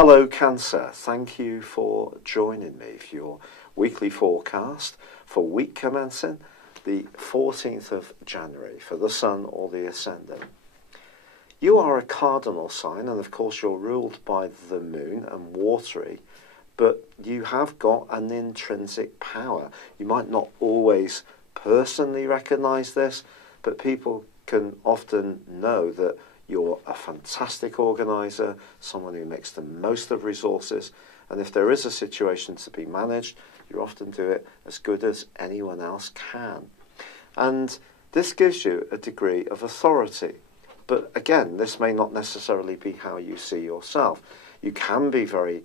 Hello Cancer, thank you for joining me for your weekly forecast for week commencing the 14th of January for the Sun or the Ascendant. You are a cardinal sign, and of course you're ruled by the Moon and watery, but you have got an intrinsic power. You might not always personally recognise this, but people can often know that you're a fantastic organiser, someone who makes the most of resources, and if there is a situation to be managed, you often do it as good as anyone else can. And this gives you a degree of authority. But again, this may not necessarily be how you see yourself. You can be very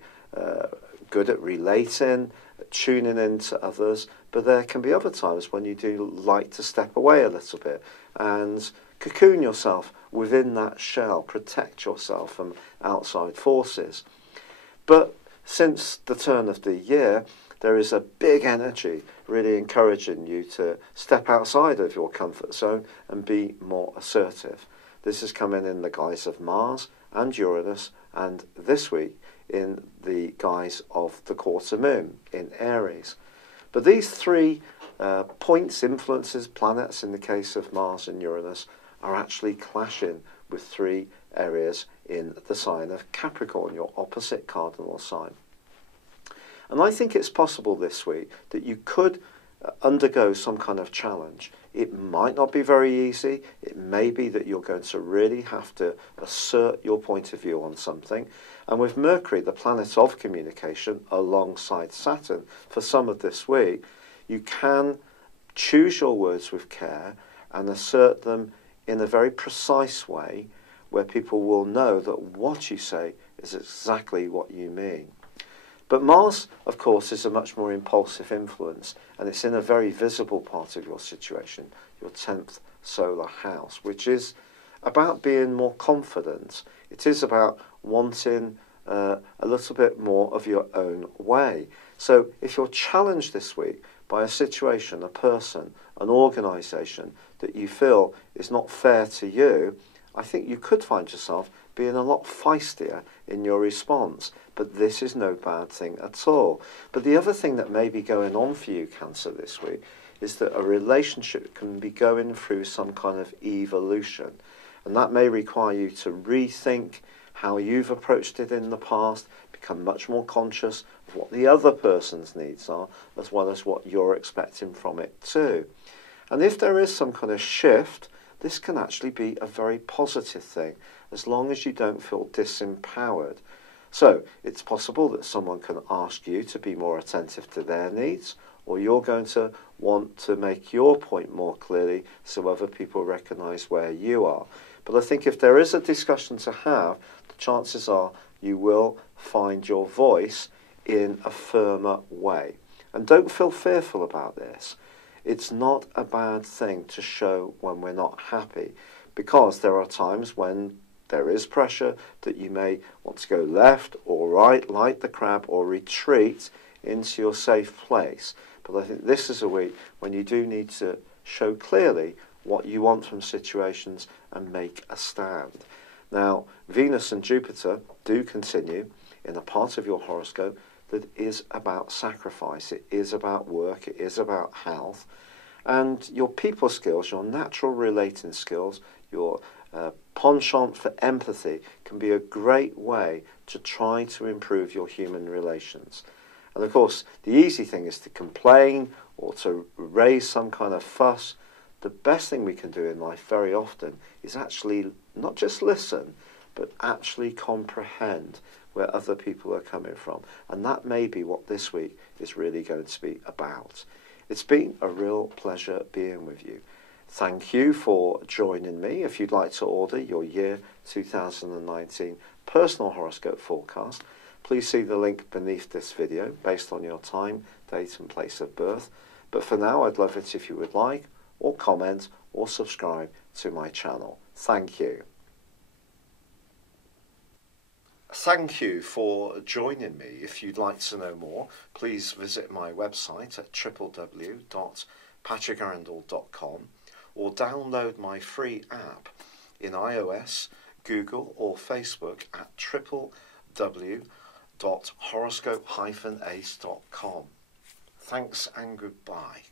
good at relating, tuning in to others, but there can be other times when you do like to step away a little bit and cocoon yourself within that shell, protect yourself from outside forces. But since the turn of the year, there is a big energy really encouraging you to step outside of your comfort zone and be more assertive. This is coming in the guise of Mars and Uranus, and this week in the guise of the quarter moon in Aries. But these three points, influences, planets in the case of Mars and Uranus, are actually clashing with three areas in the sign of Capricorn, your opposite cardinal sign. And I think it's possible this week that you could undergo some kind of challenge. It might not be very easy. It may be that you're going to really have to assert your point of view on something. And with Mercury, the planet of communication, alongside Saturn, for some of this week, you can choose your words with care and assert them in a very precise way where people will know that what you say is exactly what you mean. But Mars, of course, is a much more impulsive influence, and it's in a very visible part of your situation, your 10th solar house, which is about being more confident. It is about wanting a little bit more of your own way. So if you're challenged this week by a situation, a person, an organisation that you feel is not fair to you, I think you could find yourself being a lot feistier in your response. But this is no bad thing at all. But the other thing that may be going on for you, Cancer, this week, is that a relationship can be going through some kind of evolution. And that may require you to rethink how you've approached it in the past, become much more conscious of what the other person's needs are, as well as what you're expecting from it too. And if there is some kind of shift, this can actually be a very positive thing, as long as you don't feel disempowered. So it's possible that someone can ask you to be more attentive to their needs, or you're going to want to make your point more clearly so other people recognise where you are. But I think if there is a discussion to have, the chances are you will find your voice in a firmer way. And don't feel fearful about this. It's not a bad thing to show when we're not happy, because there are times when there is pressure that you may want to go left or right, like the crab, or retreat into your safe place. But I think this is a week when you do need to show clearly what you want from situations and make a stand. Now, Venus and Jupiter do continue in a part of your horoscope that is about sacrifice. It is about work. It is about health. And your people skills, your natural relating skills, your penchant for empathy can be a great way to try to improve your human relations. And of course, the easy thing is to complain or to raise some kind of fuss. The best thing we can do in life very often is actually not just listen, but actually comprehend where other people are coming from. And that may be what this week is really going to be about. It's been a real pleasure being with you. Thank you for joining me. If you'd like to order your year 2019 personal horoscope forecast, please see the link beneath this video based on your time, date and place of birth. But for now, I'd love it if you would like, or comment, or subscribe to my channel. Thank you. Thank you for joining me. If you'd like to know more, please visit my website at www.patrickarundell.com or download my free app in iOS, Google or Facebook at www www.horoscope-ace.com. Thanks and goodbye.